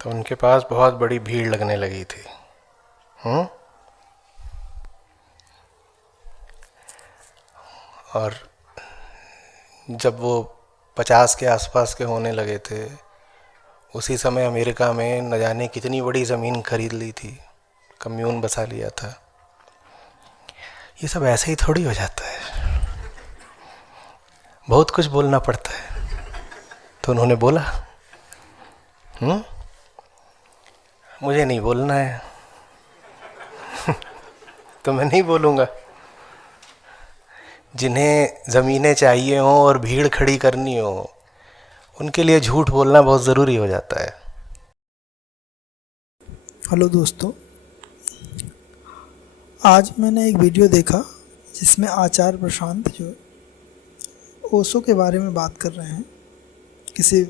तो उनके पास बहुत बड़ी भीड़ लगने लगी थी। हम्म। और जब वो 50 के आसपास के होने लगे थे, उसी समय अमेरिका में न जाने कितनी बड़ी ज़मीन खरीद ली थी, कम्यून बसा लिया था। ये सब ऐसे ही थोड़ी हो जाता है, बहुत कुछ बोलना पड़ता है। तो उन्होंने बोला, मुझे नहीं बोलना है तो मैं नहीं बोलूँगा। जिन्हें ज़मीनें चाहिए हों और भीड़ खड़ी करनी हो, उनके लिए झूठ बोलना बहुत ज़रूरी हो जाता है। हेलो दोस्तों, आज मैंने एक वीडियो देखा जिसमें आचार्य प्रशांत जो ओशो के बारे में बात कर रहे हैं। किसी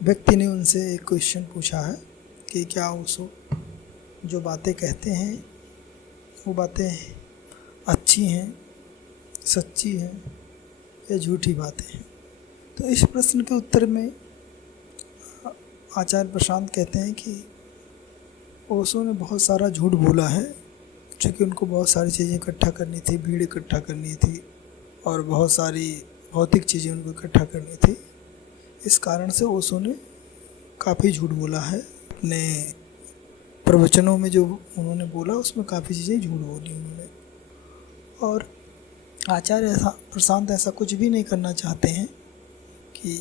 व्यक्ति ने उनसे एक क्वेश्चन पूछा है कि क्या ओशो जो बातें कहते हैं वो बातें अच्छी हैं, सच्ची हैं या झूठी बातें हैं। तो इस प्रश्न के उत्तर में आचार्य प्रशांत कहते हैं कि ओशो ने बहुत सारा झूठ बोला है, क्योंकि उनको बहुत सारी चीज़ें इकट्ठा करनी थी, भीड़ इकट्ठा करनी थी और बहुत सारी भौतिक चीज़ें उनको इकट्ठा करनी थी। इस कारण से ओशो ने काफ़ी झूठ बोला है। अपने प्रवचनों में जो उन्होंने बोला उसमें काफ़ी चीज़ें झूठ बोली उन्होंने। और आचार्य प्रशांत ऐसा कुछ भी नहीं करना चाहते हैं कि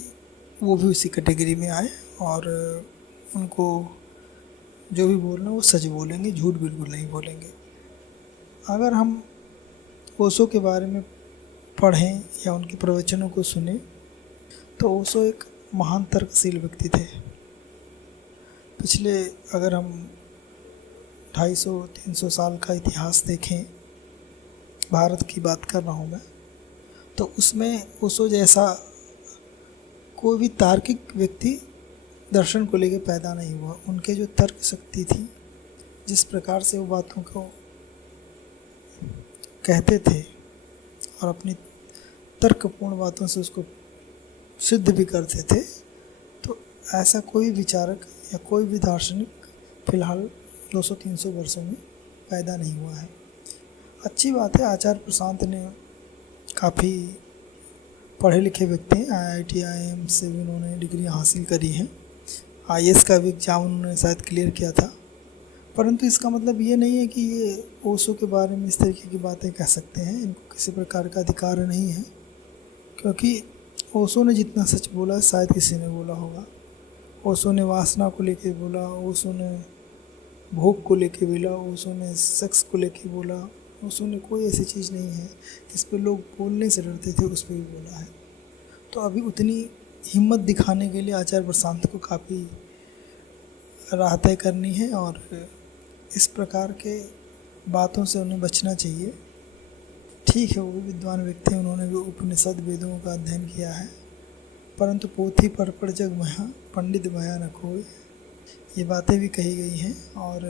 वो भी उसी कैटेगरी में आए और उनको जो भी बोलना वो सच बोलेंगे, झूठ बिल्कुल नहीं बोलेंगे। अगर हम ओशो के बारे में पढ़ें या उनके प्रवचनों को सुने तो ओशो एक महान तर्कशील व्यक्ति थे। पिछले अगर हम 250-300 साल का इतिहास देखें, भारत की बात कर रहा हूँ मैं, तो उसमें ओशो जैसा कोई भी तार्किक व्यक्ति दर्शन को लेकर पैदा नहीं हुआ। उनके जो तर्क शक्ति थी, जिस प्रकार से वो बातों को कहते थे और अपनी तर्कपूर्ण बातों से उसको सिद्ध भी करते थे, तो ऐसा कोई विचारक या कोई भी दार्शनिक फिलहाल 200-300 वर्षों में पैदा नहीं हुआ है। अच्छी बात है, आचार्य प्रशांत ने काफ़ी पढ़े लिखे व्यक्ति हैं। IIT IIM से भी उन्होंने डिग्री हासिल करी हैं। IAS का भी एग्ज़ाम उन्होंने शायद क्लियर किया था। परंतु इसका मतलब ये नहीं है कि ये ओशो के बारे में इस तरीके की बातें कह सकते हैं। इनको किसी प्रकार का अधिकार नहीं है, क्योंकि ओशो ने जितना सच बोला शायद किसी ने बोला होगा। ओशो ने वासना को लेके बोला, ओशो ने भोग को लेके बोला, ओशो ने सेक्स को लेके बोला। ओशो ने कोई ऐसी चीज़ नहीं है जिस पर लोग बोलने से डरते थे, उस पर भी बोला है। तो अभी उतनी हिम्मत दिखाने के लिए आचार्य प्रशांत को काफ़ी राह तय करनी है और इस प्रकार के बातों से उन्हें बचना चाहिए। ठीक है, वो भी विद्वान व्यक्ति हैं, उन्होंने भी उपनिषद वेदों का अध्ययन किया है, परंतु पोथी पर जग महा पंडित भया न कोई, ये बातें भी कही गई हैं। और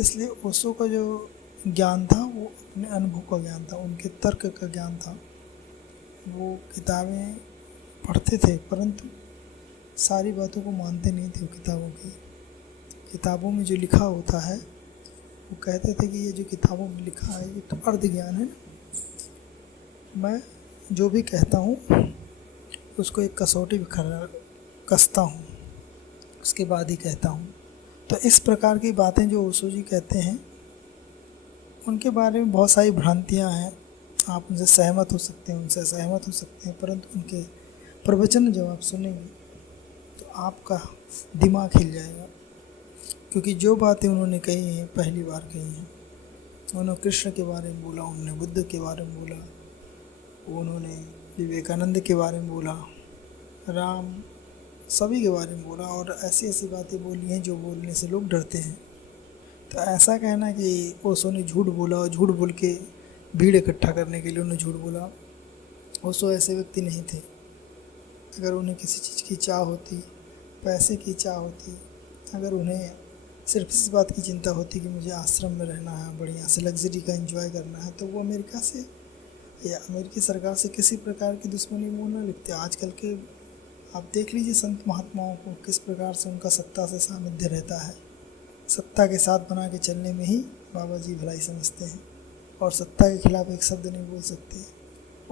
इसलिए ओशो का जो ज्ञान था वो अपने अनुभव का ज्ञान था, उनके तर्क का ज्ञान था। वो किताबें पढ़ते थे परंतु सारी बातों को मानते नहीं थे। वो किताबों में जो लिखा होता है, वो कहते थे कि ये जो किताबों में लिखा है ये तो अर्ध ज्ञान है। मैं जो भी कहता हूँ उसको एक कसौटी पर कसता हूँ, उसके बाद ही कहता हूँ। तो इस प्रकार की बातें जो ओशो जी कहते हैं, उनके बारे में बहुत सारी भ्रांतियाँ हैं। आप उनसे सहमत हो सकते हैं, उनसे असहमत हो सकते हैं, परंतु उनके प्रवचन जब आप सुनेंगे तो आपका दिमाग हिल जाएगा। क्योंकि जो बातें उन्होंने कही हैं, पहली बार कही हैं। उन्होंने कृष्ण के बारे में बोला, उन्होंने बुद्ध के बारे में बोला, उन्होंने विवेकानंद के बारे में बोला, राम, सभी के बारे में बोला। और ऐसी ऐसी बातें बोली हैं जो बोलने से लोग डरते हैं। तो ऐसा कहना कि ओशो ने झूठ बोला और झूठ बोल के भीड़ इकट्ठा करने के लिए उन्होंने झूठ बोला, ओशो ऐसे व्यक्ति नहीं थे। अगर उन्हें किसी चीज़ की चाह होती, पैसे की चाह होती, अगर उन्हें सिर्फ इस बात की चिंता होती कि मुझे आश्रम में रहना है, बढ़िया से लग्जरी का एंजॉय करना है, तो वो अमेरिका से या अमेरिकी सरकार से किसी प्रकार की दुश्मनी मुँह न लिखते। आजकल के आप देख लीजिए संत महात्माओं को किस प्रकार से उनका सत्ता से सानिध्य रहता है। सत्ता के साथ बना के चलने में ही बाबा जी भलाई समझते हैं और सत्ता के खिलाफ एक शब्द नहीं बोल सकते।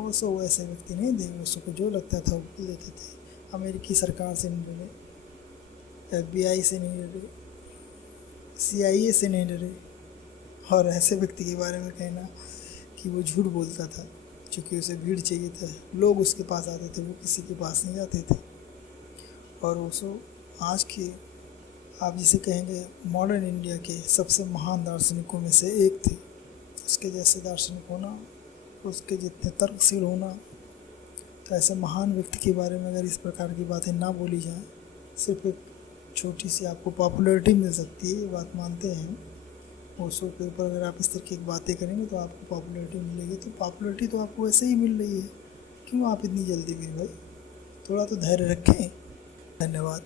ओशो वो ऐसे व्यक्ति नहीं थे, ओशो को जो लगता था वो बोल देते थे। अमेरिकी सरकार से नहीं डरे, FBI से नहीं डरे, CIA से नहीं डरे। और ऐसे व्यक्ति के बारे में कहना कि वो झूठ बोलता था, क्योंकि उसे भीड़ चाहिए था, लोग उसके पास आते थे, वो किसी के पास नहीं जाते थे। और ओशो आज के आप जिसे कहेंगे मॉडर्न इंडिया के सबसे महान दार्शनिकों में से एक थे। उसके जैसे दार्शनिक होना, उसके जितने तर्कशील होना, तो ऐसे महान व्यक्ति के बारे में अगर इस प्रकार की बातें ना बोली जाएं, सिर्फ एक छोटी सी आपको पॉपुलैरिटी मिल सकती है, ये बात मानते हैं। ओशो के ऊपर अगर आप इस तरह की बातें करेंगे तो आपको पॉपुलैरिटी मिलेगी, तो पॉपुलैरिटी तो आपको वैसे ही मिल रही है, क्यों आप इतनी जल्दी भी भाई, थोड़ा तो धैर्य रखें। धन्यवाद।